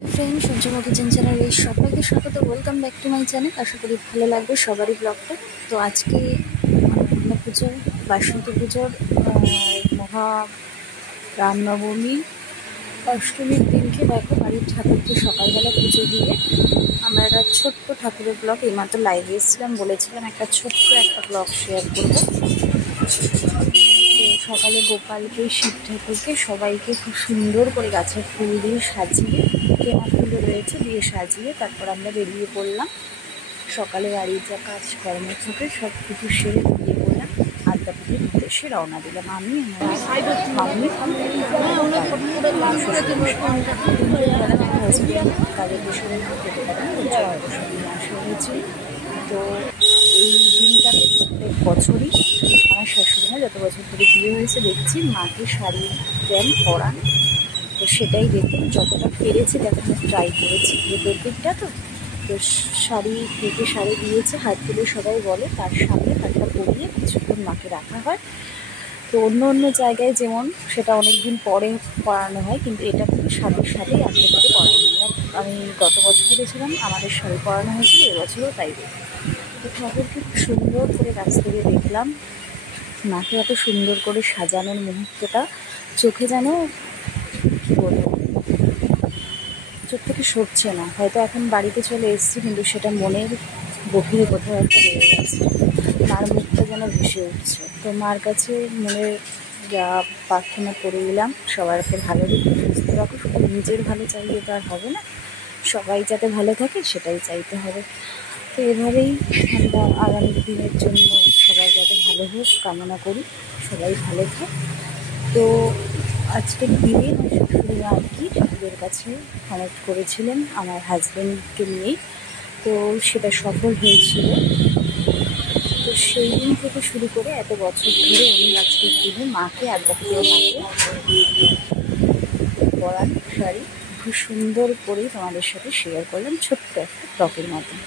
Friend সূর্যমুখী kitchen চ্যানেলে সবাইকে স্বাগত। Welcome back to my channel. আশা করি ভালো লাগবে সবারই ব্লগটা। তো আজকে অন্নপূর্ণা পুজোর, বাসন্তী পুজোর, মহা রামনবমী, অষ্টমীর দিনকে দেখো বাড়ির ঠাকুরকে সকালবেলা পুজো দিয়ে আমরা একটা ছোট্ট ঠাকুরের ব্লগ এইমাত্র লাইভে এসেছিলাম, বলেছিলাম একটা ছোট্ট একটা ব্লগ শেয়ার করবো। সকালে গোপালকে, শিব ঠাকুরকে সবাইকে খুব সুন্দর করে গাছের ফুল দিয়ে সাজিয়ে, কেনা ফুলও রয়েছে, দিয়ে সাজিয়ে তারপর আমরা বেরিয়ে পড়লাম। সকালে বাড়ির যা কাজকর্ম থাকে সব কিছু সেরে বেরিয়ে পড়লাম, আদ্যাপীঠের উদ্দেশ্যে রওনা দিলাম। আমি কাজের বিষয়ে আসা হয়েছিল। তো এই দিনটাতে প্রত্যেক বছরই আমার শাশুড়িমা যত বছর ধরে বিয়ে হয়েছে দেখছি মাকে শাড়ি দেন পরান। তো সেটাই দেখুন, যতটা পেরেছি দেখানোর ট্রাই করেছি। ভেতর দিকটা তো শাড়ি থেকে শাড়ি দিয়েছে, হাত তুলে সবাই বলে, তার সামনে হাতটা পরিয়ে কিছুক্ষণ মাকে রাখা হয়। তো অন্য অন্য জায়গায় যেমন সেটা অনেক দিন পরে পরানো হয়, কিন্তু এটা কিন্তু শাড়ির সাথেই আজকে থেকে পরানো হয়। আমি গত বছর গেছিলাম, আমাদের শাড়ি পরানো হয়েছিল, এবছরও তাই। তো ঠাকুরকে খুব সুন্দর করে কাছ থেকে দেখলাম, মাকে এত সুন্দর করে সাজানোর মুহূর্তটা চোখে যেন কী বলবো, চোখ থেকে সরছে না। হয়তো এখন বাড়িতে চলে এসেছি, কিন্তু সেটা মনের গভীরে কোথাও একটা রয়ে গেছে। মার মুখটা যেন ভেসে উঠছে। তো মার কাছে মনের যা প্রার্থনা করে দিলাম, সবাইকে ভালো রেখে সুস্থ রাখো। শুধু নিজের ভালো চাইলে তো আর হবে না, সবাই যাতে ভালো থাকে সেটাই চাইতে হবে। তো এভাবেই আমরা আগামী দিনের জন্য সবাই যাতে ভালো হোক কামনা করি, সবাই ভালো থাক। তো আজকের দিনে আমার শাশুড়িমা আর কি ঠাকুরের কাছে কানেক্ট করেছিলেন আমার হাজব্যান্ডকে নিয়েই, তো সেটা সফল হয়েছিল। তো সেই দিন থেকে শুরু করে এত বছর ধরে উনি আজকের দিনে মাকে, আদ্যাপীঠের মাকে পরান শাড়ি খুব সুন্দর করে তোমাদের সাথে শেয়ার করলাম ছোট্ট একটা ব্লগের মতন।